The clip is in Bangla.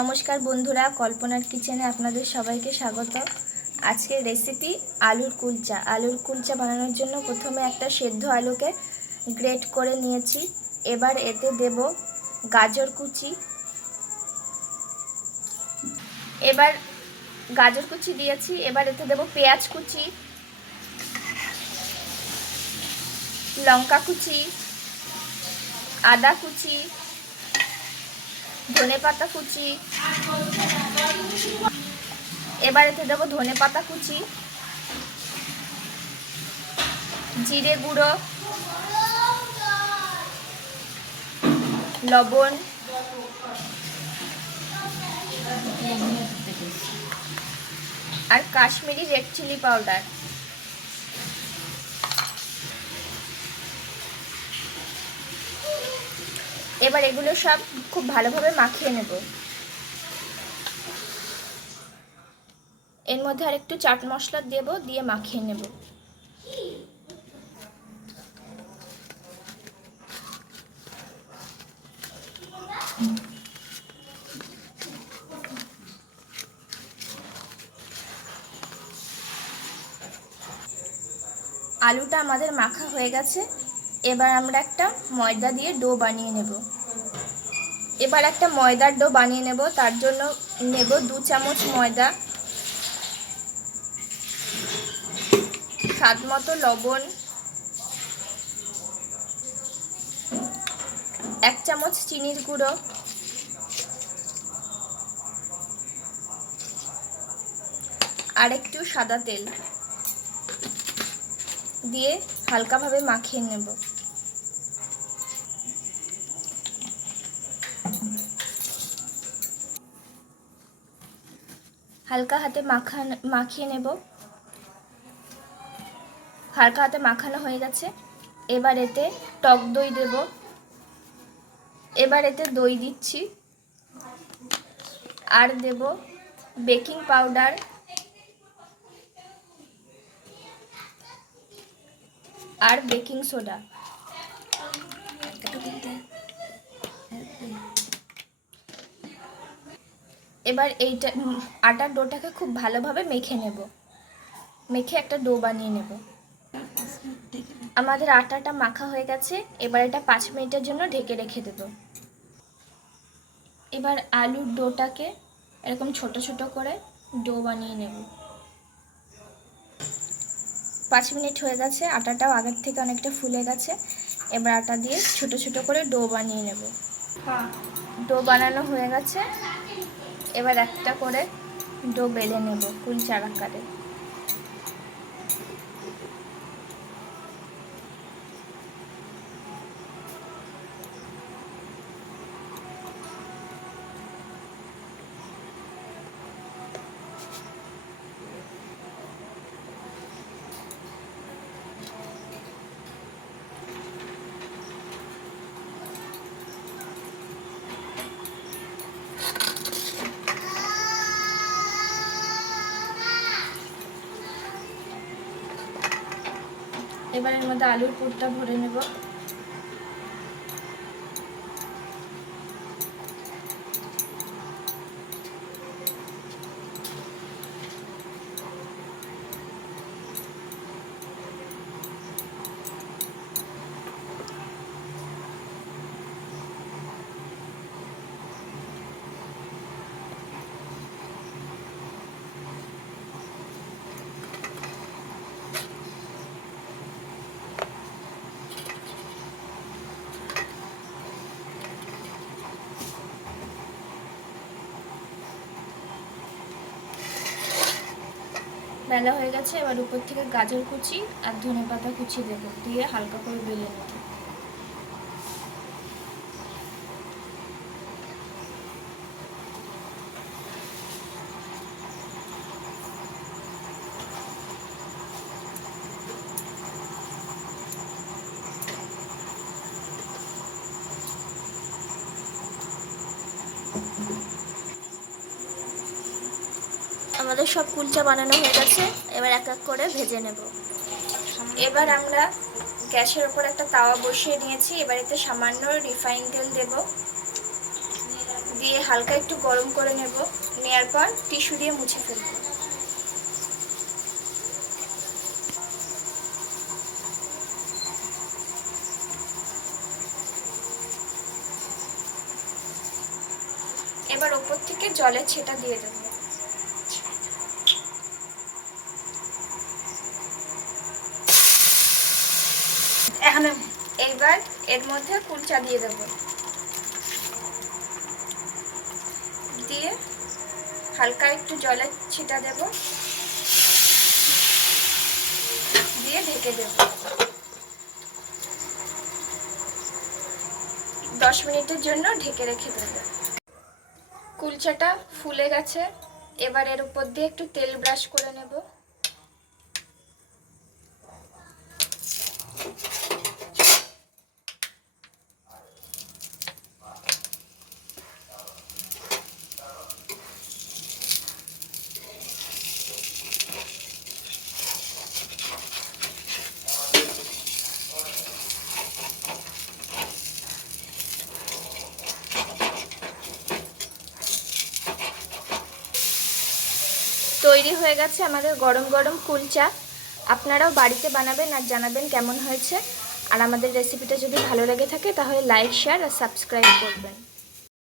নমস্কার বন্ধুরা, কল্পনার কিচেনে আপনাদের সবাইকে স্বাগত। আজকের রেসিপি আলুর কুলচা। আলুর কুলচা বানানোর জন্য প্রথমে একটা সেদ্ধ আলুকে গ্রেট করে নিয়েছি। এবার এতে দেব গাজর কুচি। এবার গাজর কুচি দিয়েছি, এবার এতে দেব পেঁয়াজ কুচি, লঙ্কা কুচি, আদা কুচি ধনে পাতা কুচি। এবার এতে দেবো ধনে পাতা কুচি, জিরে গুঁড়ো, লবণ, আর কাশ্মীরি রেড চিলি পাউডার এবার এগুলো সব খুব ভালোভাবে মাখিয়ে নেব। এর মধ্যে আর একটু চাট মশলা দেব, দিয়ে মাখিয়ে নেব। আলুটা আমাদের মাখা হয়ে গেছে। এবার আমরা একটা ময়দা দিয়ে ডো বানিয়ে নেব। এবার একটা ময়দার ডো বানিয়ে নেব, তার জন্য নেব দু চামচ ময়দা, স্বাদ মতো লবণ, এক চামচ চিনির গুঁড়ো, আর একটু সাদা তেল দিয়ে হালকাভাবে মাখিয়ে নেব। হালকা হাতে মাখা মাখিয়ে নেব। হালকা হাতে মাখানো হয়ে গেছে। এবার এতে টক দই দেব। এবার এতে দই দিচ্ছি। আর দেব বেকিং পাউডার। আর বেকিং সোডা। এবার এইটা, আটার ডোটাকে খুব ভালোভাবে মেখে নেব। মেখে একটা ডো বানিয়ে নেব। আমাদের আটাটা মাখা হয়ে গেছে, এবার এটা পাঁচ মিনিটের জন্য ঢেকে রেখে দেব। এবার আলুর ডোটাকে এরকম ছোট ছোট করে ডো বানিয়ে নেব। পাঁচ মিনিট হয়ে গেছে, আটাটাও আগের থেকে অনেকটা ফুলে গেছে। এবার আটা দিয়ে ছোট ছোট করে ডো বানিয়ে নেব। ডো বানানো হয়ে গেছে। এবার একটা করে ডো বেলে নেব কুলচার আকারে। এবার এর মধ্যে আলুর পুরটা ভরে নেব। বেলা হয়ে গেছে, এবার উপর থেকে গাজর কুচি আর ধনে পাতা কুচি দেবো দিয়ে হালকা করে বেলে নেব। আমাদের সব কুলচা বানানো হয়ে গেছে, এবার এক এক করে ভেজে নেব। এবার আমরা গ্যাসের ওপর একটা তাওয়া বসিয়ে নিয়েছি, এবার এতে সামান্য রিফাইন তেল দেব। দিয়ে হালকা একটু গরম করে নেব, নেয়ার পর টিস্যু দিয়ে মুছে ফেলব। এবার ওপর থেকে জলের ছেটা দিয়ে দেবো। এখানে এইবার এর মধ্যে কুলচা দিয়ে দেব। দিয়ে হালকা একটু জলের ছিটা দেব। দিয়ে ঢেকে দেব। দশ মিনিটের জন্য ঢেকে রেখে দেব। কুলচাটা ফুলে গেছে। এবার এর উপর দিয়ে একটু তেল ব্রাশ করে নেব। তৈরি হয়ে গেছে আমাদের গরম গরম কুলচা আপনারাও বাড়িতে বানাবেন আর জানাবেন কেমন হয়েছে। আর আমাদের রেসিপিটা যদি ভালো লেগে থাকে তাহলে লাইক শেয়ার আর সাবস্ক্রাইব করবেন।